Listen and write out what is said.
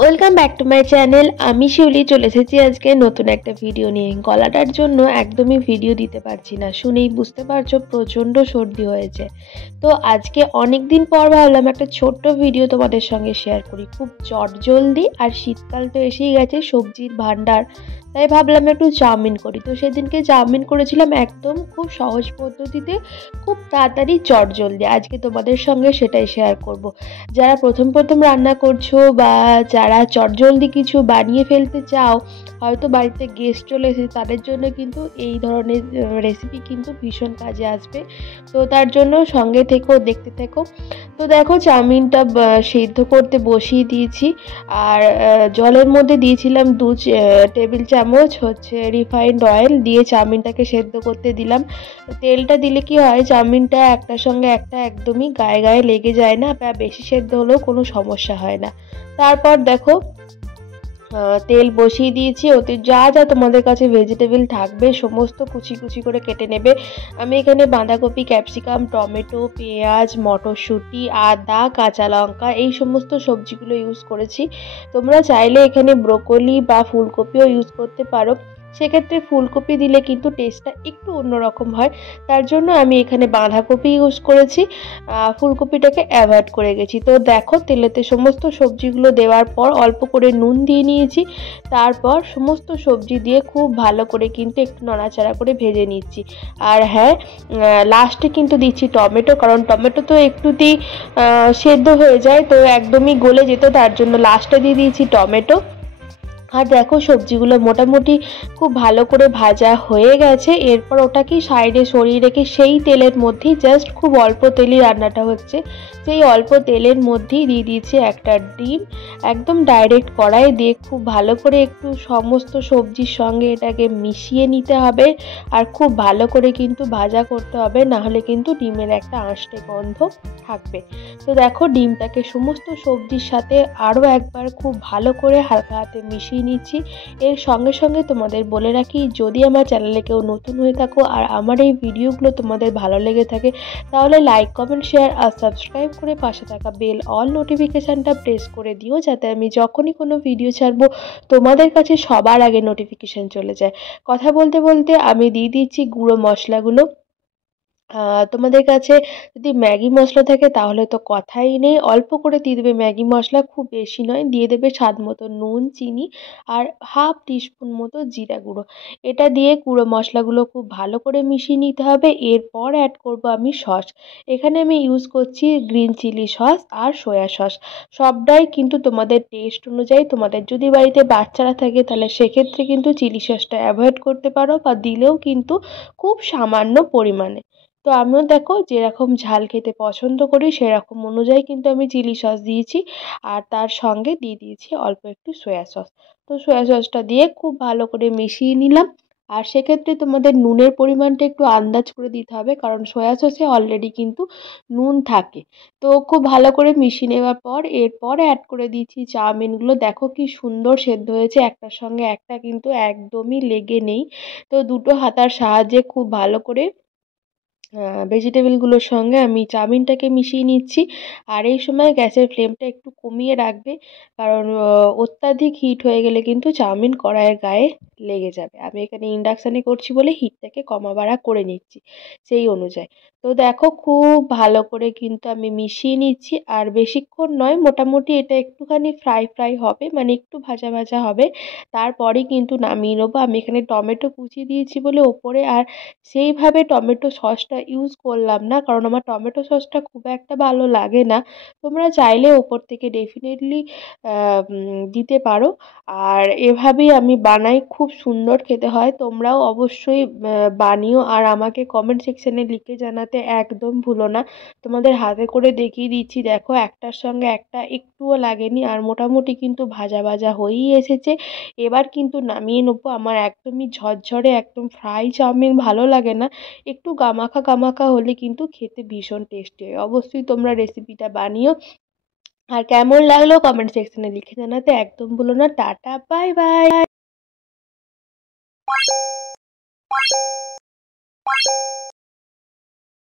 Welcome back to my channel. আমি শিউলি চলে এসেছি আজকে নতুন একটা ভিডিও নিয়ে। গলাটার জন্য একদমই ভিডিও দিতে পারছি না, শুনেই বুঝতে পারছো প্রচণ্ড সর্দি হয়েছে। তো আজকে অনেক দিন পর ভাবলাম একটা ছোট্ট ভিডিও তোমাদের সঙ্গে শেয়ার করি। খুব চটজলদি, আর শীতকাল তো এসেই গেছে, সবজির ভান্ডার, তাই ভাবলাম একটু চাউমিন করি। তো সেদিনকে চাউমিন করেছিলাম একদম খুব সহজ পদ্ধতিতে, খুব তাড়াতাড়ি চটজলদি। আজকে তোমাদের সঙ্গে সেটাই শেয়ার করব। যারা প্রথম প্রথম রান্না করছো বা যারা চটজলদি কিছু বানিয়ে ফেলতে চাও, হয়তো বাড়িতে গেস্ট চলে এসেছে, তাদের জন্য কিন্তু এই ধরনের রেসিপি কিন্তু ভীষণ কাজে আসবে। তো তার জন্য সঙ্গে থেকো, দেখতে থেকো। তো দেখো চাউমিনটা সিদ্ধ করতে বসিয়ে দিয়েছি। আর জলের মধ্যে দিয়েছিলাম 2 টেবিল চামচ হচ্ছে রিফাইন্ড অয়েল, দিয়ে চাউমিনটাকে সেদ্ধ করতে দিলাম। তেলটা দিলে কি হয়, চাউমিনটা একটার সঙ্গে একটা একদমই গায়ে গায়ে লেগে যায় না, বা বেশি সেদ্ধ হলেও কোনো সমস্যা হয় না। তারপর দেখো তেল বসিয়ে দিয়েছি, ওতে যা যা তোমাদের কাছে ভেজিটেবল থাকবে সমস্ত কুচি কুচি করে কেটে নেবে। আমি এখানে বাঁধাকপি, ক্যাপসিকাম, টমেটো, পেঁয়াজ, মটরশুঁটি, আদা, কাঁচা লঙ্কা এই সমস্ত সবজিগুলো ইউজ করেছি। তোমরা চাইলে এখানে ব্রোকলি বা ফুলকপিও ইউজ করতে পারো। সেক্ষেত্রে ফুলকপি দিলে কিন্তু টেস্টটা একটু অন্যরকম হয়, তার জন্য আমি এখানে বাঁধাকপি ইউজ করেছি। ফুলকপিটাকে অ্যাভয়েড করে গেছি। তো দেখো তেলেতে সমস্ত সবজিগুলো দেওয়ার পর অল্প করে নুন দিয়ে নিয়েছি। তারপর সমস্ত সবজি দিয়ে খুব ভালো করে কিন্তু একটু নাড়াচাড়া করে ভেজে নিচ্ছি। আর হ্যাঁ, লাস্টে কিন্তু দিচ্ছি টমেটো, কারণ টমেটো তো একটুতেই সেদ্ধ হয়ে যায়, তো একদমই গলে যেত, তার জন্য লাস্টে দিয়ে দিয়েছি টমেটো। আর দেখো সবজিগুলো মোটামুটি খুব ভালো করে ভাজা হয়ে গেছে। এরপর ওটাকে সাইডে সরিয়ে রেখে সেই তেলের মধ্যেই, জাস্ট খুব অল্প তেলেই রান্নাটা হচ্ছে, সেই অল্প তেলের মধ্যেই দিয়ে দিয়েছি একটা ডিম। একদম ডাইরেক্ট কড়াই দিয়ে খুব ভালো করে একটু সমস্ত সবজির সঙ্গে এটাকে মিশিয়ে নিতে হবে। আর খুব ভালো করে কিন্তু ভাজা করতে হবে, নাহলে কিন্তু ডিমের একটা আঁশটে গন্ধ থাকবে। তো দেখো ডিমটাকে সমস্ত সবজির সাথে আরও একবার খুব ভালো করে হালকা হাতে মিশিয়ে নিচ্ছি। এর সঙ্গে সঙ্গে তোমাদের বলে রাখি, যদি আমার চ্যানেলে কেউ নতুন হয়ে থাকো আর আমার এই ভিডিওগুলো তোমাদের ভালো লেগে থাকে, তাহলে লাইক, কমেন্ট, শেয়ার আর সাবস্ক্রাইব করে পাশে থাকা বেল অল নোটিফিকেশানটা প্রেস করে দিও, যাতে আমি যখনই কোনো ভিডিও ছাড়বো তোমাদের কাছে সবার আগে নোটিফিকেশান চলে যায়। কথা বলতে বলতে আমি দিয়ে দিচ্ছি গুঁড়ো মশলাগুলো। তোমাদের কাছে যদি ম্যাগি মশলা থাকে তাহলে তো কথাই নেই, অল্প করে দিয়ে দেবে ম্যাগি মশলা, খুব বেশি নয়। দিয়ে দেবে স্বাদ মতো নুন, চিনি আর হাফ টিস্পুন মতো জিরা গুঁড়ো। এটা দিয়ে গুঁড়ো মশলাগুলো খুব ভালো করে মিশিয়ে নিতে হবে। এরপর অ্যাড করব আমি সস। এখানে আমি ইউজ করছি গ্রিন চিলি সস আর সয়া সস। সবটাই কিন্তু তোমাদের টেস্ট অনুযায়ী, তোমাদের যদি বাড়িতে বাচ্চারা থাকে তাহলে সেক্ষেত্রে কিন্তু চিলি সসটা অ্যাভয়েড করতে পারো, বা দিলেও কিন্তু খুব সামান্য পরিমাণে। তো আমিও দেখো যেরকম ঝাল খেতে পছন্দ করি সেরকম অনুযায়ী কিন্তু আমি চিলি সস দিয়েছি। আর তার সঙ্গে দিয়ে দিয়েছি অল্প একটু সয়া সস। তো সয়া সসটা দিয়ে খুব ভালো করে মিশিয়ে নিলাম। আর সেক্ষেত্রে তোমাদের নুনের পরিমাণটা একটু আন্দাজ করে দিতে হবে, কারণ সয়া সসে অলরেডি কিন্তু নুন থাকে। তো খুব ভালো করে মিশিয়ে নেওয়ার পর এরপর অ্যাড করে দিয়েছি চাউমিনগুলো। দেখো কি সুন্দর সেদ্ধ হয়েছে, একটার সঙ্গে একটা কিন্তু একদমই লেগে নেই। তো দুটো হাতার সাহায্যে খুব ভালো করে ভেজিটেবলগুলোর সঙ্গে আমি চাউমিনটাকে মিশিয়ে নিচ্ছি। আর এই সময় গ্যাসের ফ্লেমটা একটু কমিয়ে রাখবে, কারণ অত্যাধিক হিট হয়ে গেলে কিন্তু চাউমিন কড়াইয়ের গায়ে লেগে যাবে। আমি এখানে ইন্ডাকশানে করছি বলে হিটটাকে কমা বাড়া করে নিচ্ছি সেই অনুযায়ী। তো দেখো খুব ভালো করে কিন্তু আমি মিশিয়ে নিচ্ছি, আর বেশিক্ষণ নয়, মোটামুটি এটা একটুখানি ফ্রাই ফ্রাই হবে, মানে একটু ভাজা ভাজা হবে। তারপরেই কিন্তু নামিয়ে নেবো। আমি এখানে টমেটো কুচি দিয়েছি বলে ওপরে আর সেইভাবে টমেটো সসটা ইউজ করলাম না, কারণ আমার টমেটো সসটা খুব একটা ভালো লাগে না। তোমরা চাইলে ওপর থেকে ডেফিনেটলি দিতে পারো। আর এভাবেই আমি বানাই, খুব সুন্দর খেতে হয়। তোমরাও অবশ্যই বানিও, আর আমাকে কমেন্ট সেকশানে লিখে জানাতে একদম ভুলো না। তোমাদের হাতে করে দেখিয়ে দিচ্ছি, দেখো একটার সঙ্গে একটা একটুও লাগেনি, আর মোটামুটি কিন্তু ভাজা ভাজা হয়েই এসেছে। এবার কিন্তু নামিয়ে নেবো। আমার একদমই ঝরঝরে একদম ফ্রাই চাউমিন ভালো লাগে না, একটু গামাখা গামাখা হলে কিন্তু খেতে ভীষণ টেস্টি হয়। অবশ্যই তোমরা রেসিপিটা বানিও, আর কেমন লাগলো কমেন্ট সেকশনে লিখে জানাতে একদম ভুলো না। Tata, bye bye.